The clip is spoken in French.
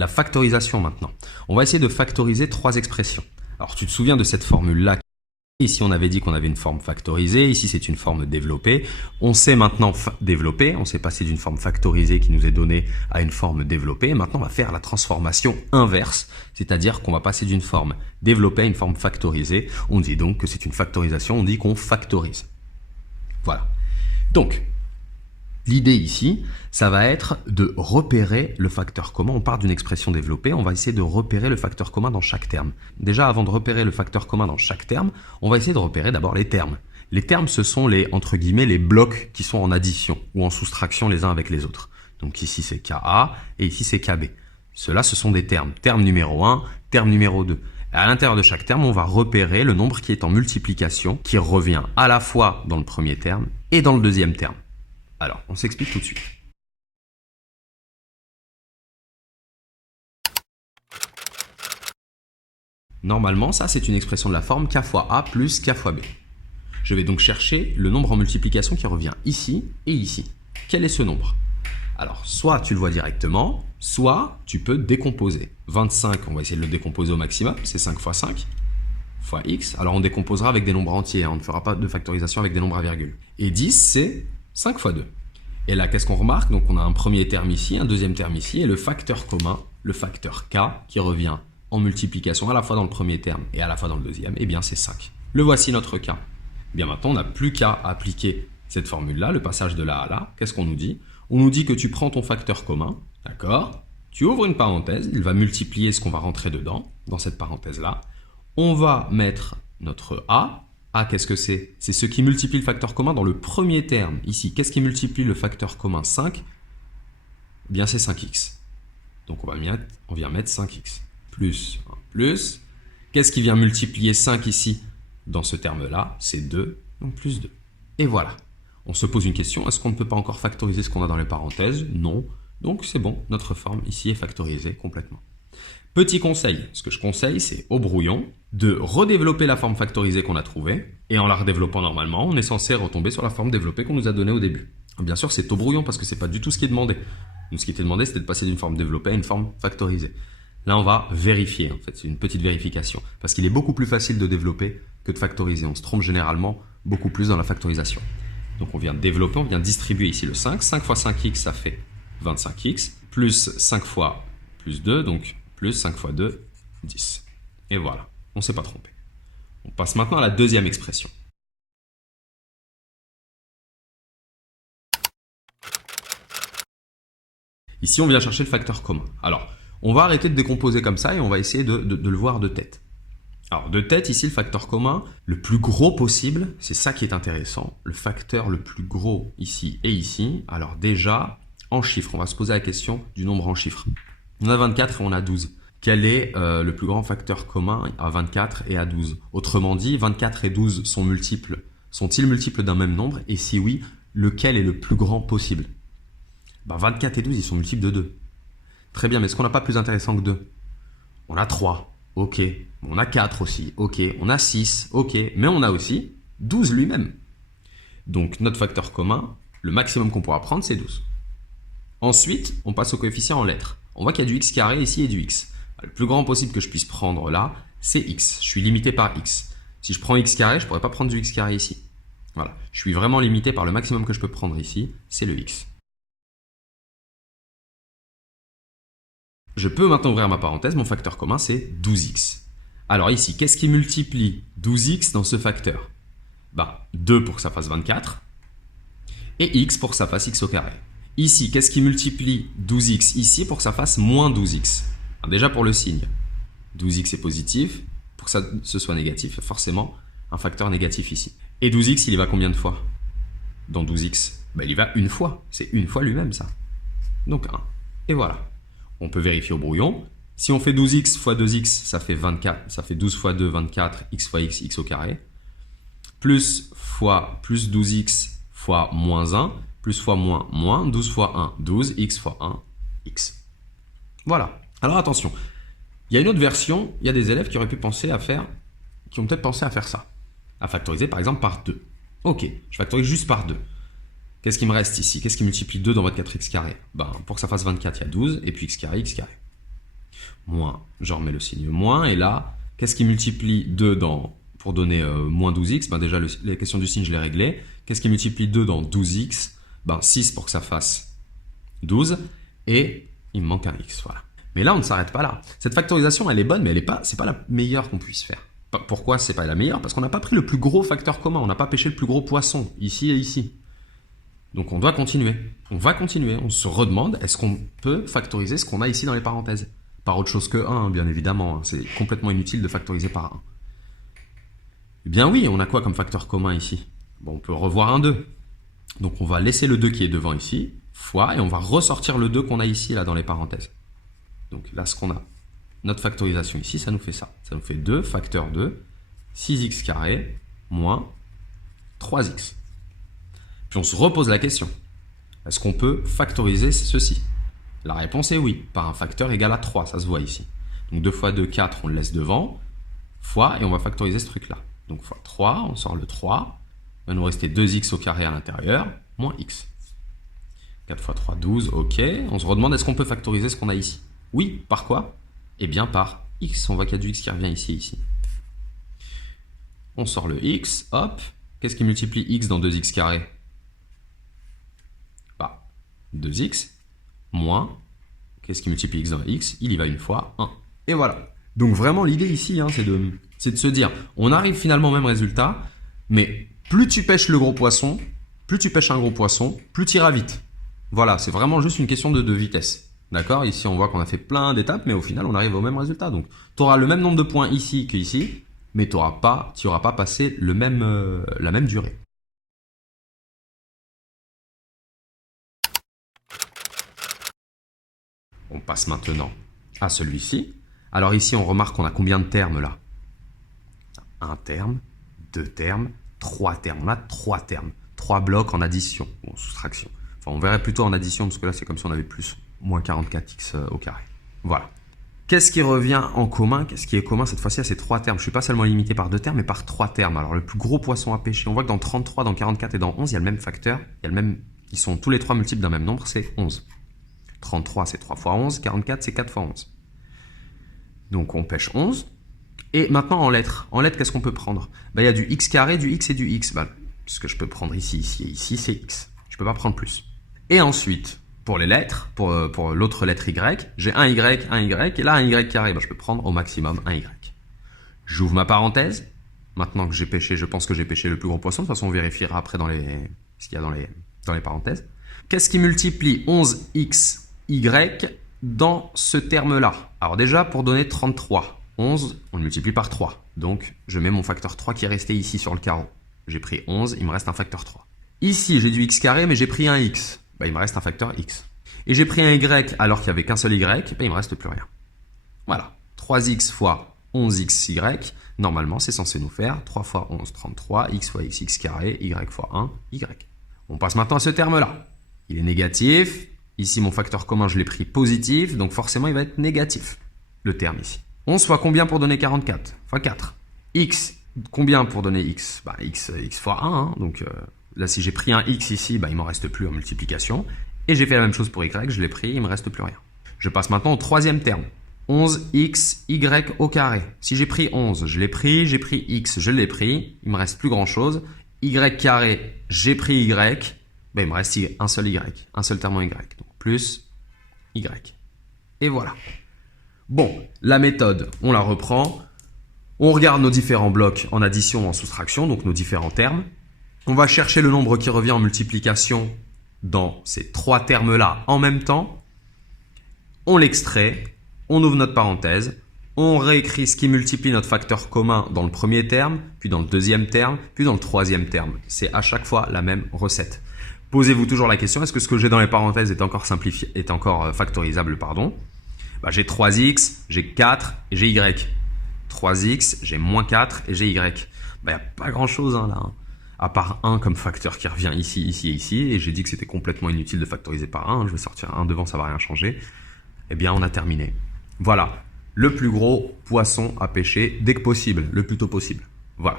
la factorisation maintenant. On va essayer de factoriser trois expressions. Alors tu te souviens de cette formule-là? Ici on avait dit qu'on avait une forme factorisée, ici c'est une forme développée. On sait maintenant développer, on s'est passé d'une forme factorisée qui nous est donnée à une forme développée. Et maintenant on va faire la transformation inverse, c'est-à-dire qu'on va passer d'une forme développée à une forme factorisée. On dit donc que c'est une factorisation, on dit qu'on factorise. Voilà. Donc, l'idée ici, ça va être de repérer le facteur commun. On part d'une expression développée, on va essayer de repérer le facteur commun dans chaque terme. Déjà, avant de repérer le facteur commun dans chaque terme, on va essayer de repérer d'abord les termes. Les termes, ce sont les, entre guillemets, les blocs qui sont en addition ou en soustraction les uns avec les autres. Donc ici, c'est KA et ici, c'est KB. Ceux-là, ce sont des termes. Terme numéro 1, terme numéro 2. À l'intérieur de chaque terme, on va repérer le nombre qui est en multiplication, qui revient à la fois dans le premier terme et dans le deuxième terme. Alors, on s'explique tout de suite. Normalement, ça, c'est une expression de la forme K fois A plus K fois B. Je vais donc chercher le nombre en multiplication qui revient ici et ici. Quel est ce nombre? Alors, soit tu le vois directement, soit tu peux décomposer. 25, on va essayer de le décomposer au maximum, c'est 5 fois 5 fois x. Alors, on décomposera avec des nombres entiers, on ne fera pas de factorisation avec des nombres à virgule. Et 10, c'est 5 fois 2. Et là, qu'est-ce qu'on remarque? Donc, on a un premier terme ici, un deuxième terme ici, et le facteur commun, le facteur k, qui revient en multiplication à la fois dans le premier terme et à la fois dans le deuxième, eh bien, c'est 5. Le voici notre k. Eh bien, maintenant, on n'a plus qu'à appliquer cette formule-là, le passage de là à là. Qu'est-ce qu'on nous dit? On nous dit que tu prends ton facteur commun, d'accord? Tu ouvres une parenthèse, il va multiplier ce qu'on va rentrer dedans, dans cette parenthèse-là. On va mettre notre a. A, qu'est-ce que c'est? C'est ce qui multiplie le facteur commun dans le premier terme. Ici, qu'est-ce qui multiplie le facteur commun 5? Eh bien, c'est 5x. Donc, on vient mettre 5x. Plus 1 plus. Qu'est-ce qui vient multiplier 5 ici? Dans ce terme-là, c'est 2, donc plus 2. Et voilà. On se pose une question, est-ce qu'on ne peut pas encore factoriser ce qu'on a dans les parenthèses? Non. Donc, c'est bon, notre forme ici est factorisée complètement. Petit conseil, ce que je conseille, c'est au brouillon de redévelopper la forme factorisée qu'on a trouvée, et en la redéveloppant normalement, on est censé retomber sur la forme développée qu'on nous a donnée au début. Bien sûr, c'est au brouillon parce que c'est pas du tout ce qui est demandé. Nous, ce qui était demandé, c'était de passer d'une forme développée à une forme factorisée. Là, on va vérifier, en fait, c'est une petite vérification, parce qu'il est beaucoup plus facile de développer que de factoriser. On se trompe généralement beaucoup plus dans la factorisation. Donc, on vient développer, on vient distribuer ici le 5. 5 fois 5x, ça fait 25x, plus 5 fois plus 2, donc plus 5 fois 2, 10. Et voilà, on ne s'est pas trompé. On passe maintenant à la deuxième expression. Ici, on vient chercher le facteur commun. Alors, on va arrêter de décomposer comme ça et on va essayer de le voir de tête. Alors, de tête, ici, le facteur commun, le plus gros possible, c'est ça qui est intéressant. Le facteur le plus gros ici et ici. Alors déjà, en chiffres, on va se poser la question du nombre en chiffres. On a 24 et on a 12. Quel est le plus grand facteur commun à 24 et à 12? Autrement dit, 24 et 12 sont multiples. Sont-ils multiples d'un même nombre? Et si oui, lequel est le plus grand possible? 24 et 12, ils sont multiples de 2. Très bien, mais est-ce qu'on n'a pas plus intéressant que 2? On a 3, ok. On a 4 aussi, ok. On a 6, ok. Mais on a aussi 12 lui-même. Donc notre facteur commun, le maximum qu'on pourra prendre, c'est 12. Ensuite, on passe au coefficient en lettres. On voit qu'il y a du x carré ici et du x. Le plus grand possible que je puisse prendre là, c'est x. Je suis limité par x. Si je prends x carré, je ne pourrais pas prendre du x carré ici. Voilà. Je suis vraiment limité par le maximum que je peux prendre ici, c'est le x. Je peux maintenant ouvrir ma parenthèse, mon facteur commun c'est 12x. Alors ici, qu'est-ce qui multiplie 12x dans ce facteur? 2 pour que ça fasse 24, et x pour que ça fasse x au carré. Ici, qu'est-ce qui multiplie 12x ici pour que ça fasse moins 12x? Déjà pour le signe, 12x est positif, pour que ce soit négatif, forcément un facteur négatif ici. Et 12x, il y va combien de fois? Dans 12x, il y va une fois, c'est une fois lui-même ça. Donc 1, et voilà. On peut vérifier au brouillon. Si on fait 12x fois 2x, ça fait 24, ça fait 12 fois 2, 24, x fois x, x au carré. Plus fois plus 12x fois moins 1, plus fois moins, moins, 12 fois 1, 12, x fois 1, x. Voilà. Alors attention, il y a une autre version, il y a des élèves qui auraient pu penser à faire, qui ont peut-être pensé à faire ça. À factoriser par exemple par 2. Ok, je factorise juste par 2. Qu'est-ce qui me reste ici? Qu'est-ce qui multiplie 2 dans 24x carré? Pour que ça fasse 24, il y a 12, et puis x carré, x carré. Moins, je remets le signe moins, et là, qu'est-ce qui multiplie 2 pour donner moins 12x? Ben déjà, les questions du signe, je les réglais. Qu'est-ce qui multiplie 2 dans 12x? Ben 6 pour que ça fasse 12, et il me manque un x, voilà. Mais là, on ne s'arrête pas là. Cette factorisation, elle est bonne, mais c'est pas la meilleure qu'on puisse faire. Pourquoi c'est pas la meilleure? Parce qu'on n'a pas pris le plus gros facteur commun, on n'a pas pêché le plus gros poisson, ici et ici. Donc on doit continuer. On va continuer, on se redemande, est-ce qu'on peut factoriser ce qu'on a ici dans les parenthèses? Par autre chose que 1, bien évidemment, c'est complètement inutile de factoriser par 1. Eh bien oui, on a quoi comme facteur commun ici? Bon, on peut revoir un 2. Donc on va laisser le 2 qui est devant ici, fois, et on va ressortir le 2 qu'on a ici, là, dans les parenthèses. Donc là, ce qu'on a, notre factorisation ici, ça nous fait ça. Ça nous fait 2 facteur 2, 6x carré, moins 3x. Puis on se repose la question. Est-ce qu'on peut factoriser ceci? La réponse est oui, par un facteur égal à 3, ça se voit ici. Donc 2 fois 2, 4, on le laisse devant, fois, et on va factoriser ce truc-là. Donc fois 3, on sort le 3, il va nous rester 2x au carré à l'intérieur, moins x. 4 fois 3, 12, ok. On se redemande, est-ce qu'on peut factoriser ce qu'on a ici? Oui, par quoi? Eh bien par x, on voit qu'il y a du x qui revient ici et ici. On sort le x, hop. Qu'est-ce qui multiplie x dans 2x carré? Bah, 2x, moins, qu'est-ce qui multiplie x dans x? Il y va une fois, 1. Et voilà. Donc vraiment, l'idée ici, hein, c'est de se dire, on arrive finalement au même résultat, mais plus tu pêches le gros poisson, plus tu pêches un gros poisson, plus tu iras vite. Voilà, c'est vraiment juste une question de vitesse. D'accord? Ici, on voit qu'on a fait plein d'étapes, mais au final, on arrive au même résultat. Donc, tu auras le même nombre de points ici qu'ici, mais tu n'auras pas passé la même durée. On passe maintenant à celui-ci. Alors ici, on remarque qu'on a combien de termes là? Un terme, 2 termes, 3 termes. On a 3 termes. 3 blocs en addition ou en soustraction. Enfin, on verrait plutôt en addition, parce que là, c'est comme si on avait plus. Moins 44x au carré. Voilà. Qu'est-ce qui revient en commun? Qu'est-ce qui est commun cette fois-ci à ces 3 termes? Je ne suis pas seulement limité par 2 termes, mais par 3 termes. Alors, le plus gros poisson à pêcher, on voit que dans 33, dans 44 et dans 11, il y a le même facteur. Ils sont tous les 3 multiples d'un même nombre, c'est 11. 33, c'est 3 fois 11. 44, c'est 4 fois 11. Donc, on pêche 11. Et maintenant, en lettres. En lettres, qu'est-ce qu'on peut prendre? Il y a du x carré, du x et du x. Ce que je peux prendre ici, ici et ici, c'est x. Je ne peux pas prendre plus. Et ensuite, pour les lettres, pour l'autre lettre y, j'ai un y, et là un y carré, je peux prendre au maximum un y. J'ouvre ma parenthèse. Maintenant que j'ai pêché, je pense que j'ai pêché le plus gros poisson. De toute façon, on vérifiera après ce qu'il y a dans les parenthèses. Qu'est-ce qui multiplie 11xy dans ce terme-là? Alors déjà, pour donner 33, 11, on le multiplie par 3. Donc, je mets mon facteur 3 qui est resté ici sur le carreau. J'ai pris 11, il me reste un facteur 3. Ici, j'ai du x carré, mais j'ai pris un x. Il me reste un facteur x. Et j'ai pris un y alors qu'il n'y avait qu'un seul y, il ne me reste plus rien. Voilà. 3x fois 11xy, normalement, c'est censé nous faire 3 fois 11, 33, x fois x carré, y fois 1, y. On passe maintenant à ce terme-là. Il est négatif. Ici, mon facteur commun, je l'ai pris positif, donc forcément, il va être négatif, le terme ici. 11 fois combien pour donner 44? Fois 4. X, combien pour donner x? X fois 1, hein, donc... Là, si j'ai pris un x ici, il ne m'en reste plus en multiplication. Et j'ai fait la même chose pour y, je l'ai pris, il ne me reste plus rien. Je passe maintenant au troisième terme. 11xy au carré. Si j'ai pris 11, je l'ai pris, j'ai pris x, je l'ai pris, il ne me reste plus grand chose. Y carré, j'ai pris y, il me reste un seul y, un seul terme en y. Donc plus y. Et voilà. Bon, la méthode, on la reprend. On regarde nos différents blocs en addition ou en soustraction, donc nos différents termes. On va chercher le nombre qui revient en multiplication dans ces 3 termes-là en même temps. On l'extrait, on ouvre notre parenthèse, on réécrit ce qui multiplie notre facteur commun dans le premier terme, puis dans le deuxième terme, puis dans le troisième terme. C'est à chaque fois la même recette. Posez-vous toujours la question, est-ce que ce que j'ai dans les parenthèses est encore factorisable, pardon. J'ai 3x, j'ai 4 et j'ai y. 3x, j'ai moins 4 et j'ai y. Il n'y a pas grand-chose là. À part 1 comme facteur qui revient ici, ici et ici, et j'ai dit que c'était complètement inutile de factoriser par 1, je vais sortir 1 devant, ça ne va rien changer, eh bien on a terminé. Voilà, le plus gros poisson à pêcher dès que possible, le plus tôt possible. Voilà.